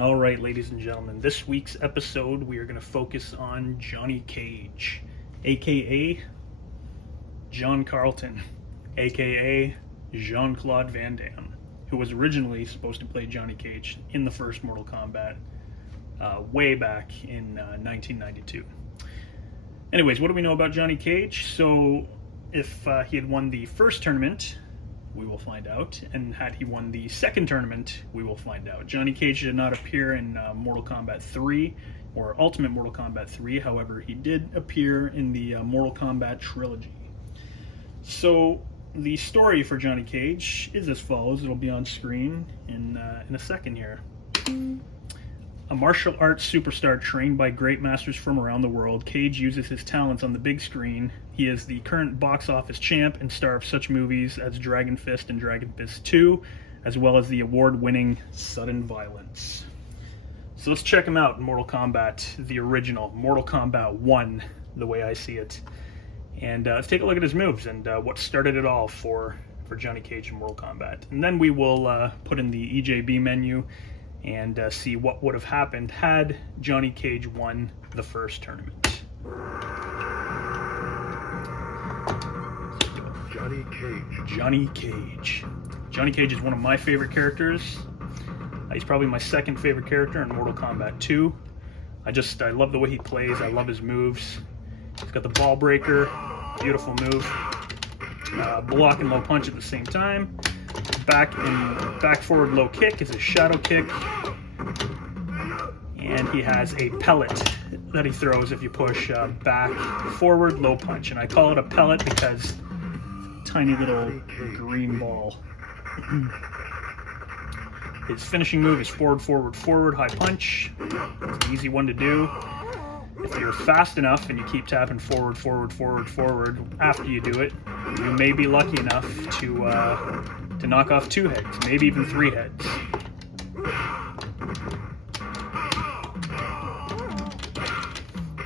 All right, ladies and gentlemen, this week's episode we are going to focus on Johnny Cage, aka John Carlton, aka Jean-Claude Van Damme, who was originally supposed to play Johnny Cage in the first Mortal Kombat way back in 1992. Anyways, what do we know about Johnny Cage? So if he had won the first tournament, we will find out, and had he won the second tournament, we will find out. Johnny Cage did not appear in Mortal Kombat 3 or Ultimate Mortal Kombat 3, however, he did appear in the Mortal Kombat trilogy. So the story for Johnny Cage is as follows. It'll be on screen in a second here. A martial arts superstar trained by great masters from around the world, Cage uses his talents on the big screen. He is the current box office champ and star of such movies as Dragon Fist and Dragon Fist 2, as well as the award-winning Sudden Violence. So let's check him out in Mortal Kombat, the original, Mortal Kombat 1, the way I see it. And let's take a look at his moves and what started it all for Johnny Cage in Mortal Kombat. And then we will put in the EJB menu and see what would have happened had Johnny Cage won the first tournament. Johnny Cage. Johnny Cage. Johnny Cage is one of my favorite characters. He's probably my second favorite character in Mortal Kombat 2. I love the way he plays. I love his moves. He's got the ball breaker, beautiful move. Block and low punch at the same time. Back forward low kick is a shadow kick, and he has a pellet that he throws if you push back forward low punch, and I call it a pellet because tiny little green ball. His finishing move is forward high punch. It's an easy one to do. If you're fast enough and you keep tapping forward after you do it, you may be lucky enough to knock off 2 heads, maybe even 3 heads.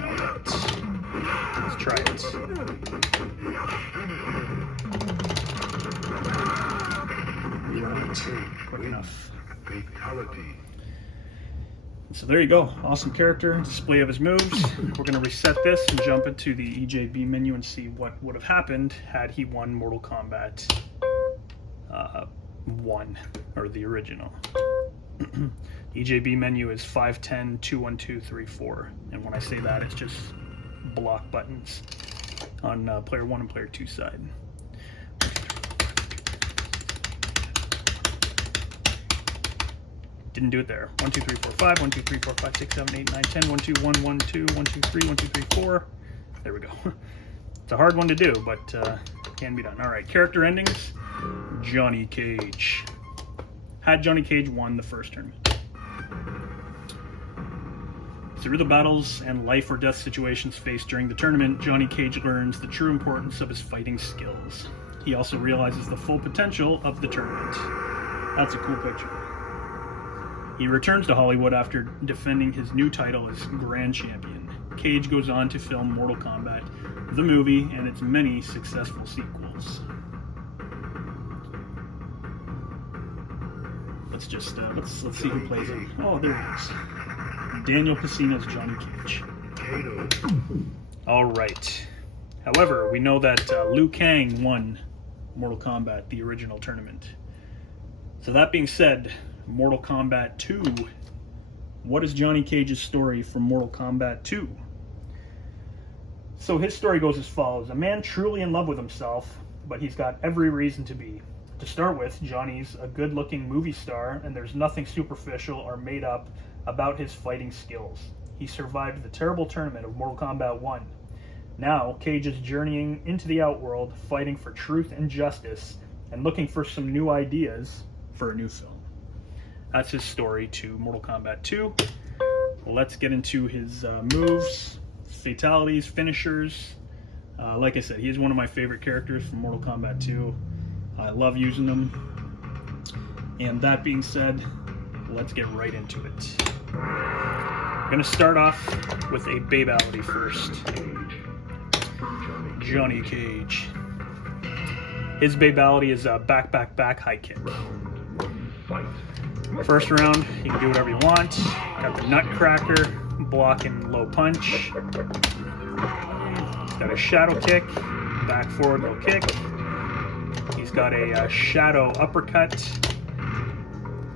Alright, let's try it. Quick enough. Fatality. So there you go, awesome character, display of his moves. We're going to reset this and jump into the EJB menu and see what would have happened had he won Mortal Kombat 1, or the original. EJB menu is 5, 10, 2, 1, 2, 3, 4. And when I say that, it's just block buttons on player 1 and player 2 side. Didn't do it there. 1, 2, 3, 4, 5. 1, 2, 3, 4, 5, 6, 7, 8, 9, 10. 1, 2, 1, 1, 2. 1, 2, 3. 1, 2, 3, 4. There we go. It's a hard one to do, but can be done. All right, character endings. Johnny Cage. Had Johnny Cage won the first tournament. Through the battles and life or death situations faced during the tournament, Johnny Cage learns the true importance of his fighting skills. He also realizes the full potential of the tournament. That's a cool picture. He returns to Hollywood after defending his new title as Grand Champion. Cage goes on to film Mortal Kombat, the movie, and its many successful sequels. Let's just let's see who plays him. Oh, there he is. Daniel Pesina's Johnny Cage. All right. However, we know that Liu Kang won Mortal Kombat, the original tournament. So that being said, Mortal Kombat 2. What is Johnny Cage's story from Mortal Kombat 2? So his story goes as follows. A man truly in love with himself, but he's got every reason to be. To start with, Johnny's a good-looking movie star, and there's nothing superficial or made up about his fighting skills. He survived the terrible tournament of Mortal Kombat 1. Now, Cage is journeying into the outworld, fighting for truth and justice, and looking for some new ideas for a new film. That's his story to Mortal Kombat 2. Let's get into his moves, fatalities, finishers. Like I said, he is one of my favorite characters from Mortal Kombat 2. I love using them. And that being said, let's get right into it. I'm going to start off with a babality first. Johnny Cage. His babality is a back high kick. First round, you can do whatever you want. Got the Nutcracker, block and low punch. He's got a shadow kick, back forward low kick. He's got a shadow uppercut,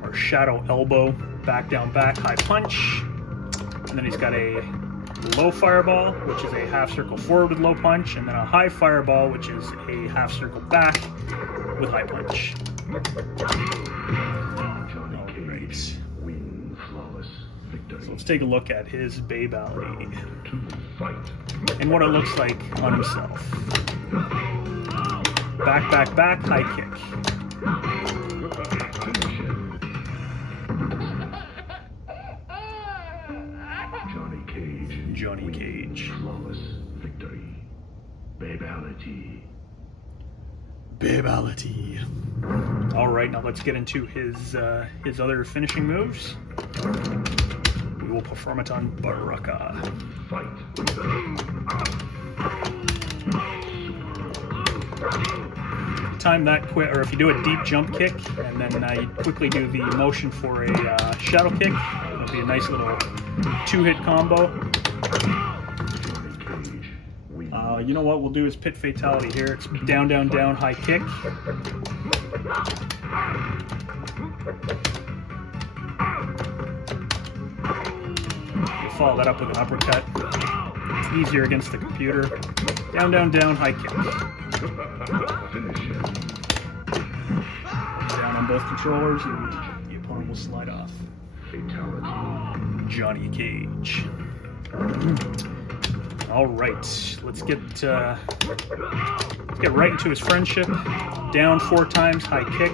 or shadow elbow, back down back, high punch. And then he's got a low fireball, which is a half circle forward with low punch, and then a high fireball, which is a half circle back with high punch. Alright. So let's take a look at his babality and what it looks like on himself. Back, back, back, high kick. Johnny Cage. Flawless victory. Babality. Babality. All right, now let's get into his other finishing moves. We will perform it on Baraka. Fight. Time that quick, or if you do a deep jump kick and then you quickly do the motion for a shadow kick, it'll be a nice little two-hit combo. You know what we'll do is pit fatality here. It's down, down, down, high kick. You follow that up with an uppercut. It's easier against the computer. Down, down, down, high kick. Down on both controllers and the opponent will slide off. Fatality. Johnny Cage. All right, let's get right into his friendship. Down 4 times, high kick.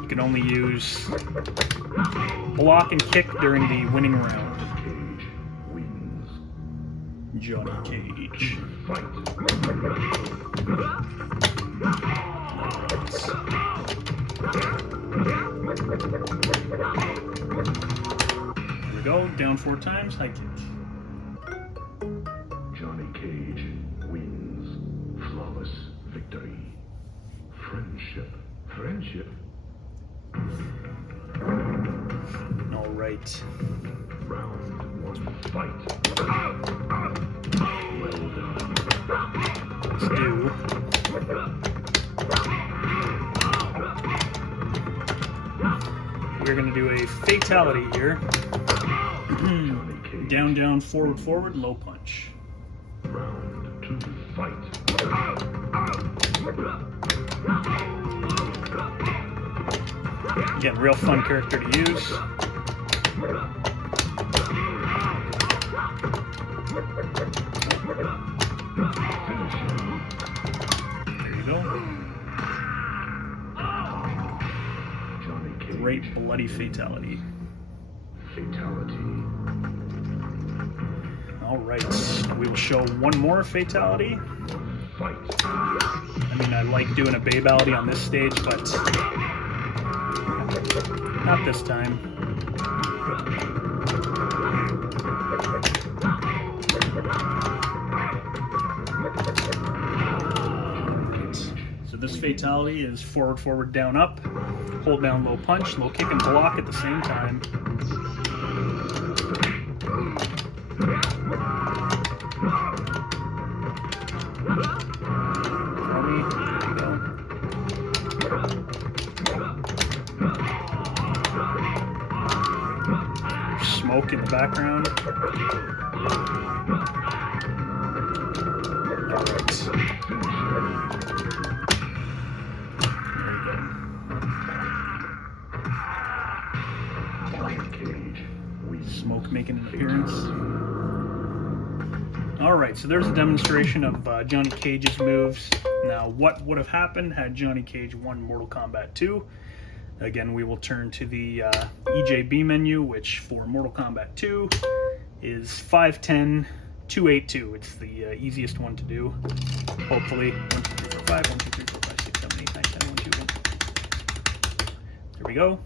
You can only use block and kick during the winning round. Cage wins. Johnny Cage. Fight. Here we go, down 4 times, high kick. Johnny Cage wins. Flawless victory. Friendship. Friendship. All right. Round 1. Fight. Well done. Let's do. We're going to do a fatality here. Down, down, forward, forward, low punch. Round 2. Fight. Again, real fun character to use. There you go. Johnny Cage. Great bloody fatality. Fatality. All right, we will show one more fatality. Fight. I mean, I like doing a babality on this stage, but not this time. So this fatality is forward, forward, down, up. Hold down, low punch, low kick, and block at the same time. Smoke in the background. All right. Smoke making an appearance. Alright, so there's a demonstration of Johnny Cage's moves. Now, what would have happened had Johnny Cage won Mortal Kombat 2? Again, we will turn to the EJB menu, which for Mortal Kombat 2 is 510 282. It's the easiest one to do, hopefully. 1, 2, 3, 4, 5, 1, 2, 3, 4, 5, 6, 7, 8, 9, 10, 1, 2, 1. There we go.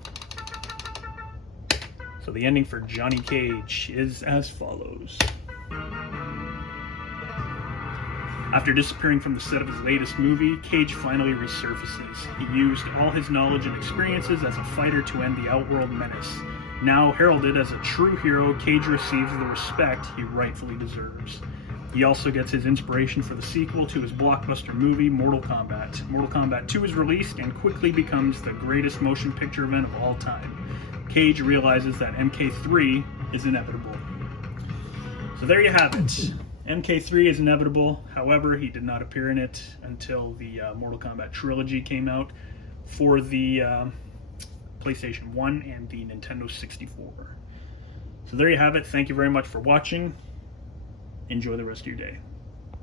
So the ending for Johnny Cage is as follows. After disappearing from the set of his latest movie, Cage finally resurfaces. He used all his knowledge and experiences as a fighter to end the Outworld menace. Now heralded as a true hero, Cage receives the respect he rightfully deserves. He also gets his inspiration for the sequel to his blockbuster movie, Mortal Kombat. Mortal Kombat 2 is released and quickly becomes the greatest motion picture event of all time. Cage realizes that MK3 is inevitable. So there you have it. MK3 is inevitable. However, he did not appear in it until the Mortal Kombat trilogy came out for the PlayStation 1 and the Nintendo 64. So there you have it. Thank you very much for watching. Enjoy the rest of your day.